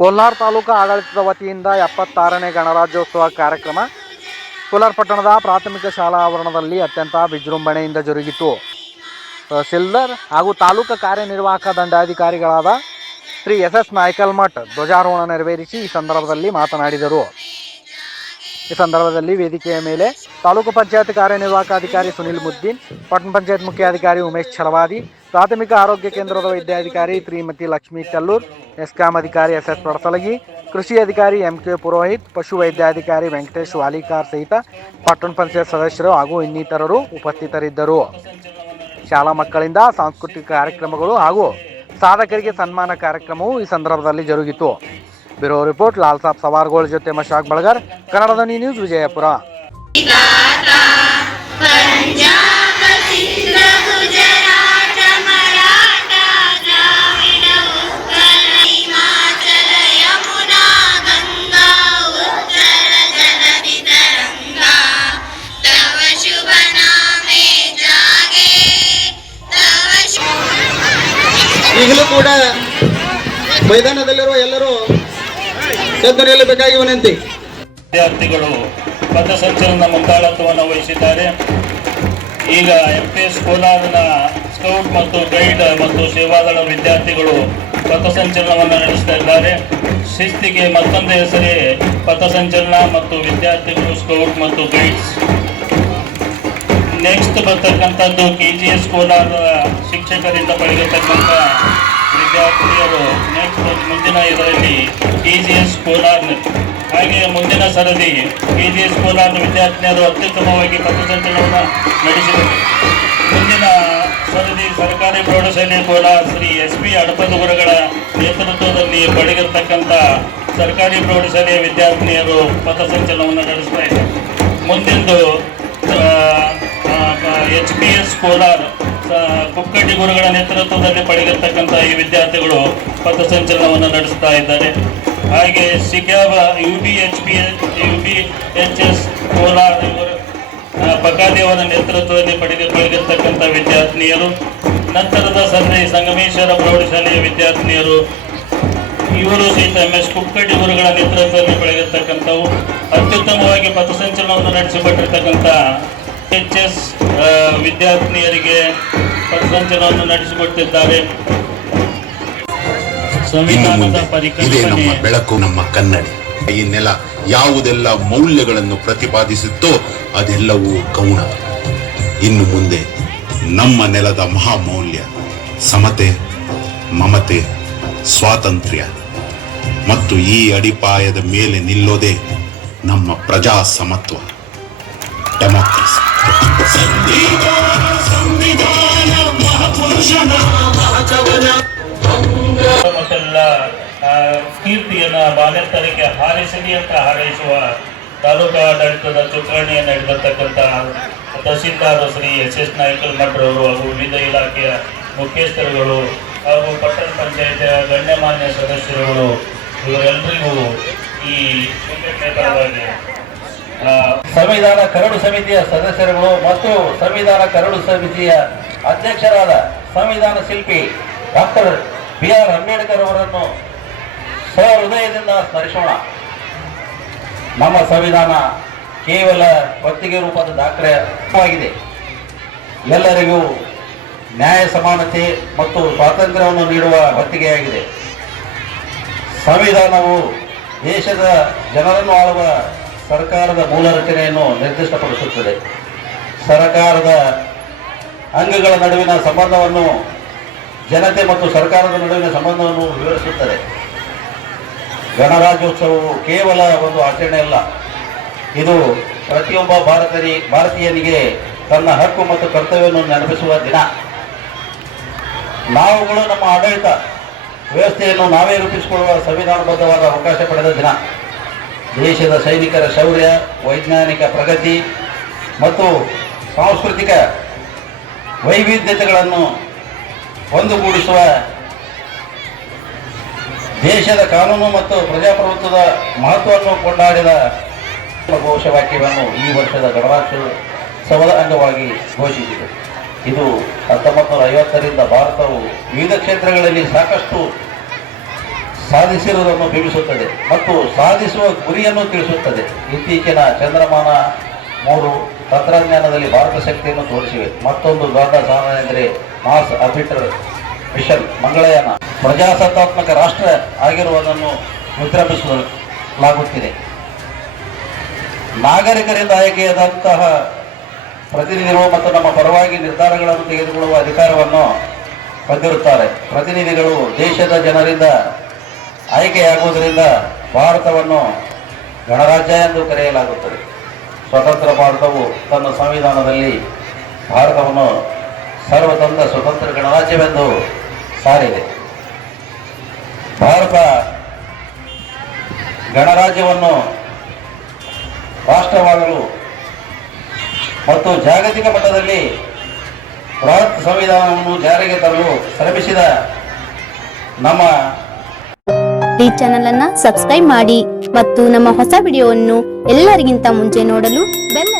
ಕೋಲಾರ ತಾಲೂಕು ಆಡಳಿತದ ವತಿಯಿಂದ ಎಪ್ಪತ್ತಾರನೇ ಗಣರಾಜ್ಯೋತ್ಸವ ಕಾರ್ಯಕ್ರಮ ಕೋಲಾರ ಪಟ್ಟಣದ ಪ್ರಾಥಮಿಕ ಶಾಲಾ ಆವರಣದಲ್ಲಿ ಅತ್ಯಂತ ವಿಜೃಂಭಣೆಯಿಂದ ಜರುಗಿತು. ತಹಸೀಲ್ದಾರ್ ಹಾಗೂ ತಾಲೂಕು ಕಾರ್ಯನಿರ್ವಾಹಕ ದಂಡಾಧಿಕಾರಿಗಳಾದ ಶ್ರೀ ಎಸ್ ಎಸ್ ನಾಯ್ಕಲ್ ಮಠ್ ಧ್ವಜಾರೋಹಣ ನೆರವೇರಿಸಿ ಈ ಸಂದರ್ಭದಲ್ಲಿ ಮಾತನಾಡಿದರು. ಈ ಸಂದರ್ಭದಲ್ಲಿ ವೇದಿಕೆಯ ಮೇಲೆ ತಾಲೂಕು ಪಂಚಾಯತ್ ಕಾರ್ಯನಿರ್ವಾಹಕಾಧಿಕಾರಿ ಸುನಿಲ್ ಮುದ್ದೀನ್, ಪಟ್ಟಣ ಪಂಚಾಯತ್ ಮುಖ್ಯಾಧಿಕಾರಿ ಉಮೇಶ್ ಛಲವಾದಿ, ಪ್ರಾಥಮಿಕ ಆರೋಗ್ಯ ಕೇಂದ್ರದ ವೈದ್ಯಾಧಿಕಾರಿ ಶ್ರೀಮತಿ ಲಕ್ಷ್ಮೀ ಕಲ್ಲೂರ್, ಎಸ್ಕಾಂ ಅಧಿಕಾರಿ ಎಸ್ ಎಸ್ ಪಡಸಲಗಿ, ಕೃಷಿ ಅಧಿಕಾರಿ ಎಂ ಕೆ ಪುರೋಹಿತ್, ಪಶು ವೈದ್ಯಾಧಿಕಾರಿ ವೆಂಕಟೇಶ್ ವಾಲಿಕಾರ್ ಸಹಿತ ಪಟ್ಟಣ ಪಂಚಾಯತ್ ಸದಸ್ಯರು ಹಾಗೂ ಇನ್ನಿತರರು ಉಪಸ್ಥಿತರಿದ್ದರು. ಶಾಲಾ ಮಕ್ಕಳಿಂದ ಸಾಂಸ್ಕೃತಿಕ ಕಾರ್ಯಕ್ರಮಗಳು ಹಾಗೂ ಸಾಧಕರಿಗೆ ಸನ್ಮಾನ ಕಾರ್ಯಕ್ರಮವು ಈ ಸಂದರ್ಭದಲ್ಲಿ ಜರುಗಿತು. ಬ್ಯೂರೋ ರಿಪೋರ್ಟ್, ಲಾಲ್ ಸಾಬ್ ಸವಾರ್ಗೋಳ್ ಜೊತೆ ಮಶಾಕ್ ಬಳಗರ್ ಕನ್ನಡ ಧ್ವನಿ ನ್ಯೂಸ್ ವಿಜಯಪುರ. ಈಗಲೂ ಕೂಡ ಮೈದಾನದಲ್ಲಿರುವ ಎಲ್ಲರೂ ನಿಲ್ಲಬೇಕಾಗಿ ವಿನಂತಿ. ವಿದ್ಯಾರ್ಥಿಗಳು ಪಥಸಂಚಲನ ಮುಂದಾಳತ್ವವನ್ನು ವಹಿಸಿದ್ದಾರೆ. ಈಗ ಎಂ ಪಿ ಎಸ್ ಸ್ಕೌಟ್ ಮತ್ತು ಗೈಡ್ ಮತ್ತು ಸೇವಾದಳ ವಿದ್ಯಾರ್ಥಿಗಳು ಪಥಸಂಚಲನವನ್ನು ನಡೆಸ್ತಾ ಇದ್ದಾರೆ. ಶಿಸ್ತಿಗೆ ಮತ್ತೊಂದು ಹೆಸರೇ ಪಥಸಂಚಲನ ಮತ್ತು ವಿದ್ಯಾರ್ಥಿಗಳು ಸ್ಕೌಟ್ ಮತ್ತು ಗೈಡ್ಸ್ ನೆಕ್ಸ್ಟ್ ಬರ್ತಕ್ಕಂಥದ್ದು ಕೆ ಜಿ ಎಸ್ ಕೋಲಾರದ ಶಿಕ್ಷಕರಿಂದ ಪಡೆದಿರ್ತಕ್ಕಂಥ ವಿದ್ಯಾರ್ಥಿಯರು. ನೆಕ್ಸ್ಟ್ ಮುಂದಿನ ಇದರಲ್ಲಿ ಕೆ ಜಿ ಎಸ್ ಕೋಲಾರ್ ಹಾಗೆ ಮುಂದಿನ ಸರದಿ ಕೆ ಜಿ ಎಸ್ ವಿದ್ಯಾರ್ಥಿನಿಯರು ಅತ್ಯುತ್ತಮವಾಗಿ ಪಥಸಂಚಲನವನ್ನು ನಡೆಸಿದರು. ಮುಂದಿನ ಸರದಿ ಸರ್ಕಾರಿ ಪ್ರೌಢಶಾಲೆ ಕೂಡ ಶ್ರೀ ಎಸ್ ಪಿ ಅಡಪದ ಗುರುಗಳ ನೇತೃತ್ವದಲ್ಲಿ ಬಳಿಗಿರ್ತಕ್ಕಂಥ ಸರ್ಕಾರಿ ಪ್ರೌಢಶಾಲೆಯ ವಿದ್ಯಾರ್ಥಿನಿಯರು ಪಥಸಂಚಲನವನ್ನು ನಡೆಸ್ತಾ ಇದ್ದಾರೆ. ಮುಂದಿಂದು H P S Kolar Kukkatti ಗುರುಗಳ ನೇತೃತ್ವದಲ್ಲಿ ಪಡೆದಿರ್ತಕ್ಕಂಥ ಈ ವಿದ್ಯಾರ್ಥಿಗಳು ಪಥಸಂಚಲನವನ್ನು ನಡೆಸ್ತಾ ಇದ್ದಾರೆ. ಹಾಗೆ ಸಿಗ್ಯಾಬ U B H P U B H S Kolar ಇವರು ಆ, ಪಕಾದೇವರ ನೇತೃತ್ವದಲ್ಲಿ ಪಡೆದು ವಿದ್ಯಾರ್ಥಿನಿಯರು ನಂತರದ ಸಂಜೆ ಸಂಗಮೇಶ್ವರ ಪ್ರೌಢಶಾಲೆಯ ವಿದ್ಯಾರ್ಥಿನಿಯರು ಇವರು ಸಹಿತ ಎಂ ಎಸ್ ಕುಕ್ಕಟ್ಟಿ ಗುರುಗಳ ನೇತೃತ್ವದಲ್ಲಿ ಬೆಳೆದಿರ್ತಕ್ಕಂಥವು. ಅತ್ಯುತ್ತಮವಾಗಿ ಪಥಸಂಚಲನವನ್ನು ನಡೆಸಿಕೊಟ್ಟಿರ್ತಕ್ಕಂಥ ಎಚ್ ಎಸ್ ವಿದ್ಯಾರ್ಥಿನಿಯರಿಗೆ ಪಥಸಂಚಲನವನ್ನು ನಡೆಸಿಕೊಟ್ಟಿದ್ದಾರೆ. ಸಂವಿಧಾನದ ಮುಂದೆ ಇದೇ ನಮ್ಮ ಬೆಳಕು ನಮ್ಮ ಕನ್ನಡಿ. ಈ ನೆಲ ಯಾವುದೆಲ್ಲ ಮೌಲ್ಯಗಳನ್ನು ಪ್ರತಿಪಾದಿಸುತ್ತೋ ಅದೆಲ್ಲವೂ ಗೌಣ. ಇನ್ನು ಮುಂದೆ ನಮ್ಮ ನೆಲದ ಮಹಾಮೌಲ್ಯ ಸಮತೆ ಮಮತೆ ಸ್ವಾತಂತ್ರ್ಯ. ಮತ್ತು ಈ ಅಡಿಪಾಯದ ಮೇಲೆ ನಿಲ್ಲೋದೇ ನಮ್ಮ ಪ್ರಜಾ ಸಮತ್ವ ಡೆಮಾಕ್ರಸಿ ಕೀರ್ತಿಯನ್ನ ಬಾನೆತ್ತರಕ್ಕೆ ಹಾರಿಸಲಿ ಅಂತ ಹಾರೈಸುವ ತಾಲೂಕು ಆಡಳಿತದ ಚುಕ್ಕಾಣಿಯನ್ನು ಹಿಡಿದಿರ್ತಕ್ಕಂಥ ತಹಸೀಲ್ದಾರ್ ಶ್ರೀ ಎಸ್ ಎಸ್ ನಾಯ್ಕಲ್ ಮಠರವರು ಹಾಗೂ ವಿವಿಧ ಇಲಾಖೆಯ ಮುಖ್ಯಸ್ಥರುಗಳು ಹಾಗೂ ಪಟ್ಟಣ ಪಂಚಾಯತ್ ಗಣ್ಯಮಾನ್ಯ ಸದಸ್ಯರುಗಳು, ಇವರೆಲ್ಲರಿಗೂ ಈ ಪುಣ್ಯಕ್ಷೇತ್ರವಾಗಿ ಸಂವಿಧಾನ ಕರಡು ಸಮಿತಿಯ ಸದಸ್ಯರುಗಳು ಮತ್ತು ಸಂವಿಧಾನ ಕರಡು ಸಮಿತಿಯ ಅಧ್ಯಕ್ಷರಾದ ಸಂವಿಧಾನ ಶಿಲ್ಪಿ ಡಾಕ್ಟರ್ ಬಿ ಆರ್ ಅಂಬೇಡ್ಕರ್ ಅವರನ್ನು ಸಹೃದಯದಿಂದ ಸ್ಮರಿಸೋಣ. ನಮ್ಮ ಸಂವಿಧಾನ ಕೇವಲ ಒತ್ತಿಗೆ ರೂಪದ ದಾಖಲೆಯಾಗಿದೆ ಎಲ್ಲರಿಗೂ ನ್ಯಾಯ ಸಮಾನತೆ ಮತ್ತು ಸ್ವಾತಂತ್ರ್ಯವನ್ನು ನೀಡುವ ಹೊತ್ತಿಗೆಯಾಗಿದೆ ಸಂವಿಧಾನವು ದೇಶದ ಜನರನ್ನು ಆಳುವ ಸರ್ಕಾರದ ಮೂಲ ರಚನೆಯನ್ನು ನಿರ್ದಿಷ್ಟಪಡಿಸುತ್ತದೆ. ಸರ್ಕಾರದ ಅಂಗಗಳ ನಡುವಿನ ಸಂಬಂಧವನ್ನು ಜನತೆ ಮತ್ತು ಸರ್ಕಾರದ ನಡುವಿನ ಸಂಬಂಧವನ್ನು ವಿವರಿಸುತ್ತದೆ. ಗಣರಾಜ್ಯೋತ್ಸವವು ಕೇವಲ ಒಂದು ಆಚರಣೆ ಅಲ್ಲ. ಇದು ಪ್ರತಿಯೊಬ್ಬ ಭಾರತೀಯ ಭಾರತೀಯನಿಗೆ ತನ್ನ ಹಕ್ಕು ಮತ್ತು ಕರ್ತವ್ಯವನ್ನು ನೆನಪಿಸುವ ದಿನ. ನಾವುಗಳು ನಮ್ಮ ಆಡಳಿತ ವ್ಯವಸ್ಥೆಯನ್ನು ನಾವೇ ರೂಪಿಸಿಕೊಳ್ಳುವ ಸಂವಿಧಾನಬದ್ಧವಾದ ಅವಕಾಶ ಪಡೆದ ದಿನ. ದೇಶದ ಸೈನಿಕರ ಶೌರ್ಯ, ವೈಜ್ಞಾನಿಕ ಪ್ರಗತಿ ಮತ್ತು ಸಾಂಸ್ಕೃತಿಕ ವೈವಿಧ್ಯತೆಗಳನ್ನು ಒಂದುಗೂಡಿಸುವ ದೇಶದ ಕಾನೂನು ಮತ್ತು ಪ್ರಜಾಪ್ರಭುತ್ವದ ಮಹತ್ವವನ್ನು ಕೊಂಡಾಡಿದ ಘೋಷವಾಕ್ಯವನ್ನು ಈ ವರ್ಷದ ಗಣರಾಜ್ಯೋತ್ಸವದ ಅಂಗವಾಗಿ ಘೋಷಿಸಿದೆ. ಇದು ಹತ್ತೊಂಬತ್ತು ನೂರ ಐವತ್ತರಿಂದ ಭಾರತವು ವಿವಿಧ ಕ್ಷೇತ್ರಗಳಲ್ಲಿ ಸಾಕಷ್ಟು ಸಾಧಿಸಿರುವುದನ್ನು ಬಿಂಬಿಸುತ್ತದೆ ಮತ್ತು ಸಾಧಿಸುವ ಗುರಿಯನ್ನು ತಿಳಿಸುತ್ತದೆ. ಇತ್ತೀಚಿನ ಚಂದ್ರಮಾನ ಮೂರು ತಂತ್ರಜ್ಞಾನದಲ್ಲಿ ಭಾರತ ಶಕ್ತಿಯನ್ನು ತೋರಿಸಿವೆ. ಮತ್ತೊಂದು ದೊಡ್ಡ ಸಾಧನೆ ಎಂದರೆ ಮಾರ್ಸ್ ಆರ್ಬಿಟರ್ ಮಿಷನ್ ಮಂಗಳಯಾನ. ಪ್ರಜಾಸತ್ತಾತ್ಮಕ ರಾಷ್ಟ್ರ ಆಗಿರುವುದನ್ನು ವಿಜೃಂಭಿಸಲಾಗುತ್ತಿದೆ ನಾಗರಿಕರಿಂದ ಆಯ್ಕೆಯಾದಂತಹ ಪ್ರತಿನಿಧಿಗಳು ಮತ್ತು ನಮ್ಮ ಪರವಾಗಿ ನಿರ್ಧಾರಗಳನ್ನು ತೆಗೆದುಕೊಳ್ಳುವ ಅಧಿಕಾರವನ್ನು ಹೊಂದಿರುತ್ತಾರೆ. ಪ್ರತಿನಿಧಿಗಳು ದೇಶದ ಜನರಿಂದ ಆಯ್ಕೆಯಾಗುವುದರಿಂದ ಭಾರತವನ್ನು ಗಣರಾಜ್ಯ ಎಂದು ಕರೆಯಲಾಗುತ್ತದೆ. ಸ್ವತಂತ್ರ ಭಾರತವು ತನ್ನ ಸಂವಿಧಾನದಲ್ಲಿ ಭಾರತವನ್ನು ಸರ್ವತಂತ್ರ ಸ್ವತಂತ್ರ ಗಣರಾಜ್ಯವೆಂದು ಸಾರಿದೆ ಭಾರತ ಗಣರಾಜ್ಯವನ್ನು ರಾಷ್ಟ್ರವಾಗಲು ಮತ್ತು ಜಾಗತಿಕ ಮಟ್ಟದಲ್ಲಿ ಬೃಹತ್ ಸಂವಿಧಾನವನ್ನು ಜಾರಿಗೆ ತರಲು ಶ್ರಮಿಸಿದ ನಮ್ಮ ಈ ಚಾನೆಲ್ ಅನ್ನ ಸಬ್ಸ್ಕ್ರೈಬ್ ಮಾಡಿ ಮತ್ತು ನಮ್ಮ ಹೊಸ ವಿಡಿಯೋವನ್ನು ಎಲ್ಲರಿಗಿಂತ ಮುಂಚೆ ನೋಡಲು ಬೆಲ್